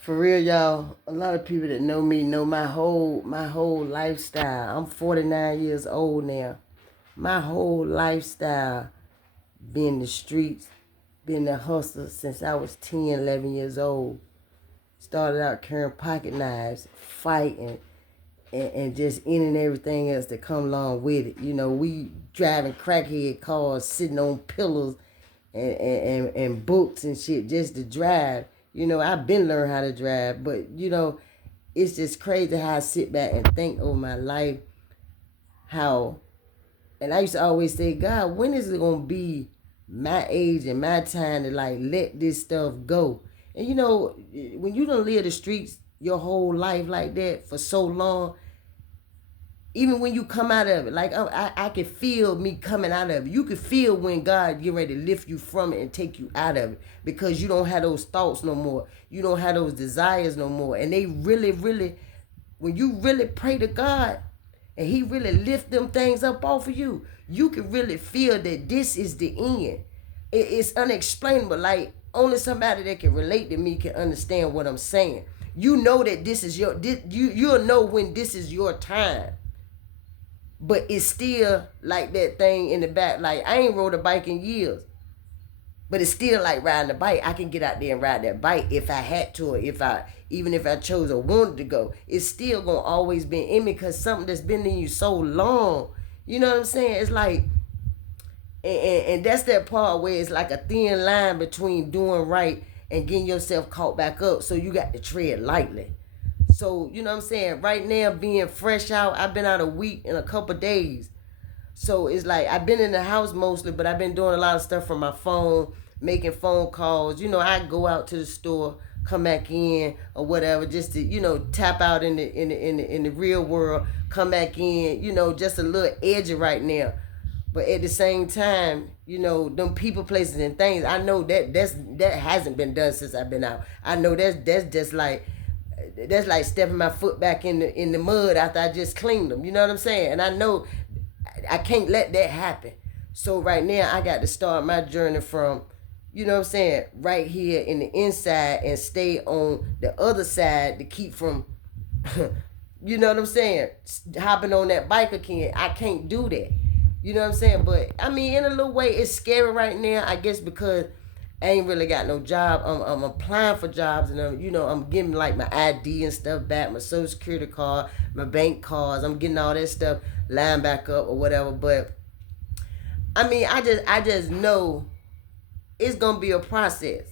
For real, y'all, a lot of people that know me know my whole lifestyle. I'm 49 years old now. My whole lifestyle been the streets, been the hustler since I was 10, 11 years old. Started out carrying pocket knives, fighting, and just in and everything else that come along with it. We driving crackhead cars, sitting on pillars and books and shit just to drive. I've been learning how to drive, but it's just crazy how I sit back and think over my life, how, and I used to always say, God, when is it gonna be my age and my time to like let this stuff go? And when you don't live the streets your whole life like that for so long, even when you come out of it, like I can feel me coming out of it. You can feel when God get ready to lift you from it and take you out of it, because you don't have those thoughts no more. You don't have those desires no more. And they really, really, when you really pray to God and He really lift them things up off of you, you can really feel that this is the end. It's unexplainable. Like only somebody that can relate to me can understand what I'm saying. You know that this is you'll know when this is your time. But it's still like that thing in the back. Like I ain't rode a bike in years. But it's still like riding a bike. I can get out there and ride that bike if I had to, or even if I chose or wanted to go. It's still gonna always be in me, because something that's been in you so long. You know what I'm saying? It's like, and that's that part where it's like a thin line between doing right and getting yourself caught back up. So you got to tread lightly. So, you know what I'm saying? Right now, being fresh out, I've been out a week and a couple days. So it's like I've been in the house mostly, but I've been doing a lot of stuff from my phone, making phone calls. I go out to the store, come back in or whatever, just to tap out in the real world, come back in. Just a little edgy right now. But at the same time, them people, places, and things, I know that hasn't been done since I've been out. I know that's just like stepping my foot back in the mud after I just cleaned them. You know what I'm saying? And I know I can't let that happen. So right now I got to start my journey from, you know what I'm saying, right here in the inside, and stay on the other side to keep from, you know what I'm saying, hopping on that bike again. I can't do that. You know what I'm saying? But I mean, in a little way, it's scary right now, I guess, because I ain't really got no job. I'm applying for jobs, and I'm getting like my ID and stuff back, my social security card, my bank cards. I'm getting all that stuff lined back up or whatever. But I mean, I just know it's gonna be a process,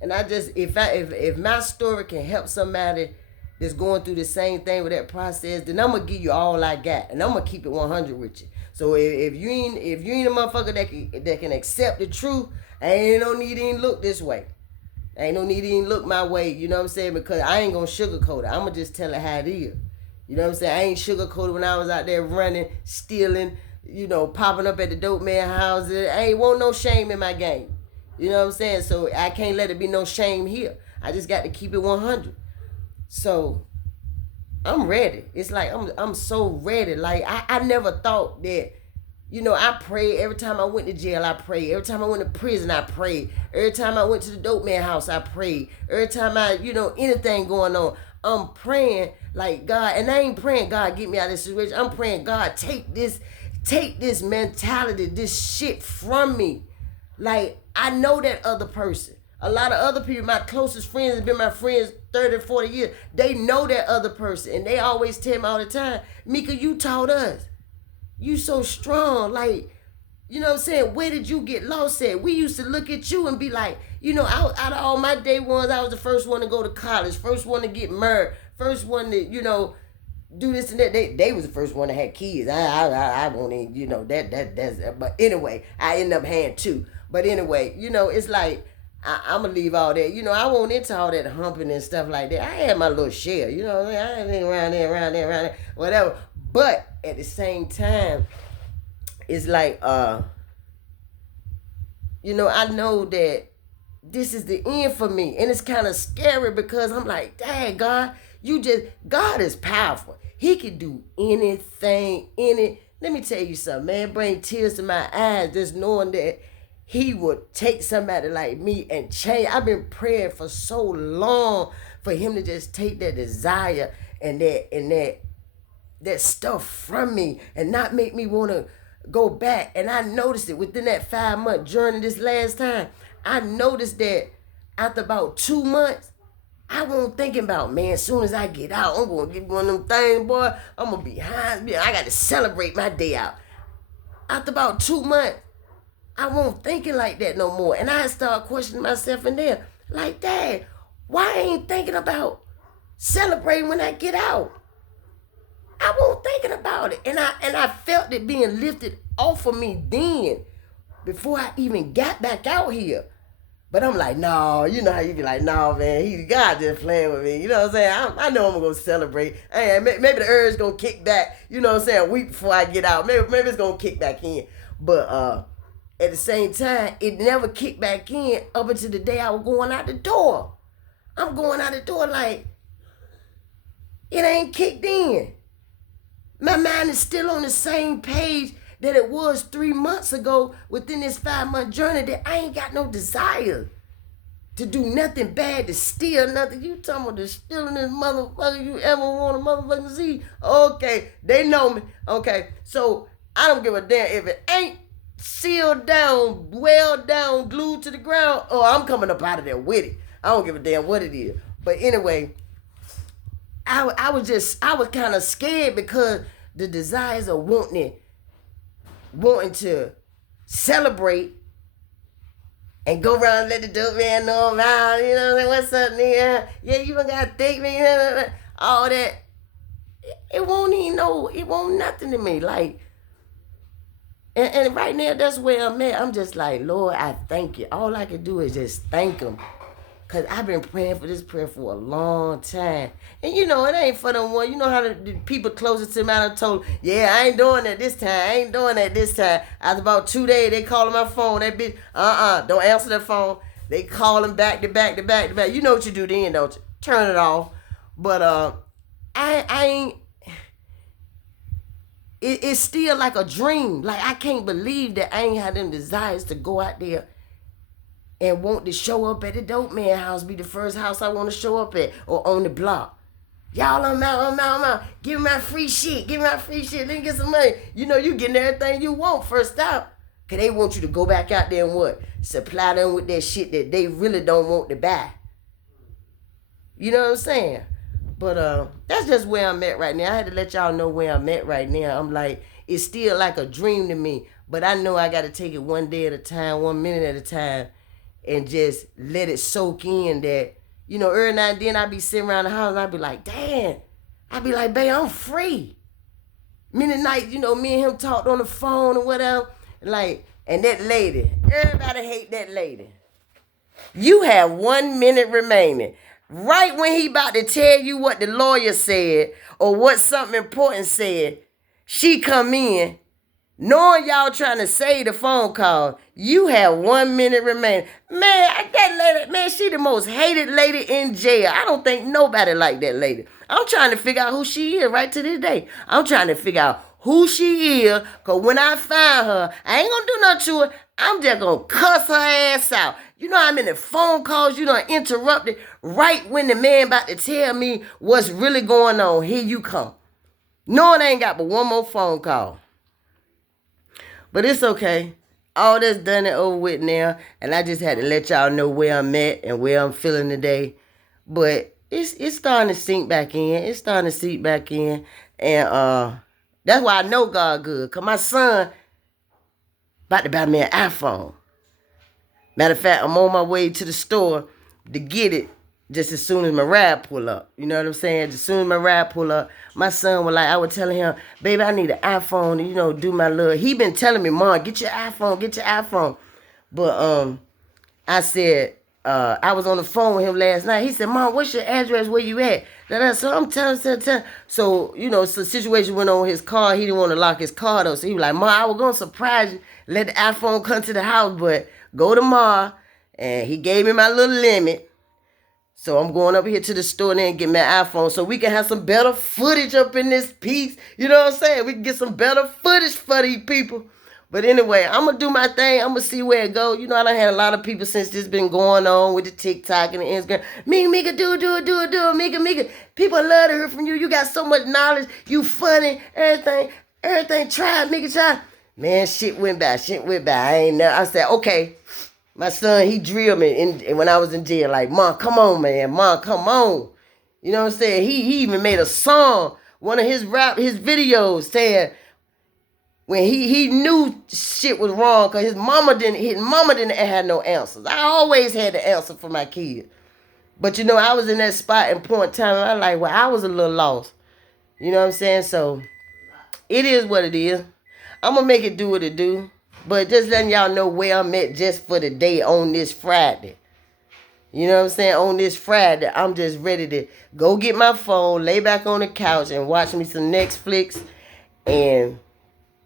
and I just, if my story can help somebody that's going through the same thing with that process, then I'm gonna give you all I got, and I'm gonna keep it 100 with you. So if you ain't a motherfucker that can accept the truth, ain't no need to even look this way. Ain't no need to even look my way. You know what I'm saying? Because I ain't gonna sugarcoat it. I'm gonna just tell it how it is. You know what I'm saying? I ain't sugarcoated when I was out there running, stealing, popping up at the dope man houses. I ain't want no shame in my game. You know what I'm saying? So I can't let it be no shame here. I just got to keep it 100. So I'm ready. It's like I'm so ready. Like I never thought that. I prayed every time I went to jail. I prayed every time I went to prison. I prayed every time I went to the dope man house. I prayed every time anything going on. I'm praying like, God, and I ain't praying God get me out of this situation. I'm praying God take this mentality, this shit from me. Like, I know that other person. A lot of other people, my closest friends, have been my friends 30, 40 years. They know that other person. And they always tell me all the time, Mika, you taught us. You so strong. Like, you know what I'm saying? Where did you get lost at? We used to look at you and be like, out of all my day ones, I was the first one to go to college, first one to get married, first one to, do this and that. They was the first one to have kids. I won't even, that's, but anyway, I ended up having two. But anyway, it's like, I'm gonna leave all that. I won't into all that humping and stuff like that. I had my little share, I ain't around there, whatever. But at the same time, it's like, I know that this is the end for me. And it's kind of scary, because I'm like, dang, God, God is powerful. He can do anything, Let me tell you something, man. Bring tears to my eyes just knowing that he would take somebody like me and change. I've been praying for so long for him to just take that desire and that stuff from me and not make me want to go back. And I noticed it within that 5-month journey this last time. I noticed that after about 2 months, I wasn't thinking about, man, as soon as I get out, I'm going to get one of them things, boy. I'm going to be high. I got to celebrate my day out. After about 2 months, I wasn't thinking like that no more. And I started questioning myself in there. Like, Dad, why I ain't thinking about celebrating when I get out? I wasn't thinking about it. And I felt it being lifted off of me then, before I even got back out here. But I'm like, no, you know how you be like, no, man, God just playing with me. You know what I'm saying? I know I'm going to celebrate. Hey, maybe the urge going to kick back, you know what I'm saying, a week before I get out. Maybe it's going to kick back in. But at the same time, it never kicked back in up until the day I was going out the door. I'm going out the door like, it ain't kicked in. My mind is still on the same page that it was 3 months ago within this 5-month journey, that I ain't got no desire to do nothing bad, to steal nothing. You talking about the stealing this motherfucker you ever want to motherfucking see? Okay, they know me. Okay, so I don't give a damn if it ain't sealed down, well down, glued to the ground. Oh, I'm coming up out of there with it. I don't give a damn what it is. But anyway, I was kind of scared because the desires of wanting to celebrate and go around and let the dope man know I'm out, you know, what's up, nigga? Yeah, you don't gotta think me, all that. It won't nothing to me. Like, and right now, that's where I'm at. I'm just like, Lord, I thank you. All I can do is just thank him. Because I've been praying for this prayer for a long time. And you know, it ain't for them one. You know how the people closest to me, I told, yeah, I ain't doing that this time. After about 2 days, they calling my phone. That bitch, don't answer that phone. They calling back to back. You know what you do then, don't you? Turn it off. But I ain't, it's still like a dream. Like, I can't believe that I ain't had them desires to go out there and want to show up at the dope man house, be the first house I want to show up at, or on the block. Y'all, I'm out. Give me my free shit. Let me get some money. You know, you getting everything you want first stop. Because they want you to go back out there and what? Supply them with that shit that they really don't want to buy. You know what I'm saying? But that's just where I'm at right now. I had to let y'all know where I'm at right now. I'm like, it's still like a dream to me. But I know I got to take it one day at a time, 1 minute at a time, and just let it soak in that, you know, every now and then I be sitting around the house and I be like, damn. I be like, babe, I'm free. Many nights, you know, me and him talked on the phone or whatever. Like, and that lady, everybody hate that lady. You have 1 minute remaining. Right when he about to tell you what the lawyer said or what something important said, she come in. Knowing y'all trying to save the phone call, you have 1 minute remaining. Man, that lady, man, she the most hated lady in jail. I don't think nobody like that lady. I'm trying to figure out who she is right to this day. I'm trying to figure out who she is, because when I find her, I ain't going to do nothing to her. I'm just going to cuss her ass out. You know how many phone calls you done interrupted right when the man about to tell me what's really going on. Here you come. Knowing I ain't got but one more phone call. But it's okay. All that's done and over with now. And I just had to let y'all know where I'm at and where I'm feeling today. But it's starting to sink back in. It's starting to seep back in. And that's why I know God good. Because my son about to buy me an iPhone. Matter of fact, I'm on my way to the store to get it just as soon as my ride pull up. You know what I'm saying? As soon as my ride pull up, my son was like, I was telling him, baby, I need an iPhone to, you know, do my little. He been telling me, Mom, get your iPhone. But I said, I was on the phone with him last night. He said, Mom, what's your address? Where you at? So I'm telling. So, you know, so the situation went on with his car. He didn't want to lock his car though. So he was like, Mom, I was going to surprise you. Let the iPhone come to the house, but go tomorrow. And he gave me my little limit. So I'm going up here to the store and get my iPhone so we can have some better footage up in this piece. You know what I'm saying? We can get some better footage for these people. But anyway, I'm gonna do my thing. I'm gonna see where it go. You know, I done had a lot of people since this been going on with the TikTok and the Instagram. Mika, do it, Mika. People love to hear from you. You got so much knowledge. You funny, everything. Try, Mika, try. Man, shit went by. I ain't know. I said, okay. My son, he drilled me when I was in jail. Like, Mom, come on, man. Mom, come on. You know what I'm saying? He even made a song, one of his videos saying, when he knew shit was wrong, because his mama didn't have no answers. I always had the answer for my kid. But you know, I was in that spot in point time, and I like, well, I was a little lost. You know what I'm saying? So it is what it is. I'm gonna make it do what it do. But just letting y'all know where I'm at just for the day on this Friday. You know what I'm saying? On this Friday, I'm just ready to go get my phone, lay back on the couch, and watch me some Netflix, and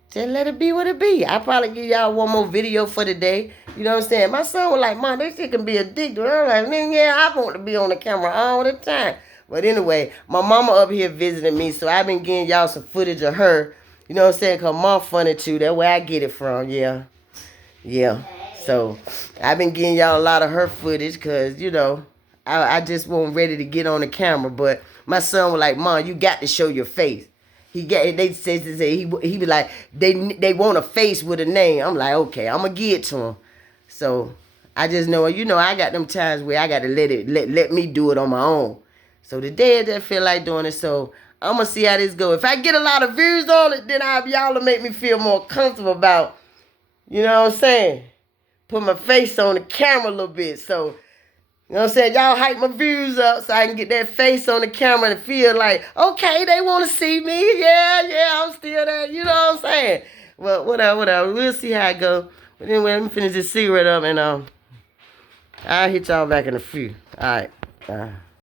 just let it be what it be. I'll probably give y'all one more video for the day. You know what I'm saying? My son was like, Mom, this shit can be addictive. I'm like, man, yeah, I want to be on the camera all the time. But anyway, my mama up here visiting me, so I've been getting y'all some footage of her. You know what I'm saying? Because Mom funny too. That's where I get it from, yeah. Yeah. So I've been getting y'all a lot of her footage because, you know, I just wasn't ready to get on the camera. But my son was like, Mom, you got to show your face. They he be like, they want a face with a name. I'm like, okay, I'm gonna give it to him. So I just know, you know, I got them times where I got to let me do it on my own. So today I just feel like doing it. So I'm gonna see how this go. If I get a lot of views on it, then y'all will make me feel more comfortable about, you know what I'm saying, put my face on the camera a little bit. So you know what I'm saying? Y'all hype my views up so I can get that face on the camera and feel like, okay, they want to see me. Yeah, I'm still there. You know what I'm saying? Well, whatever. We'll see how it go. But anyway, let me finish this cigarette up, and I'll hit y'all back in a few. All right.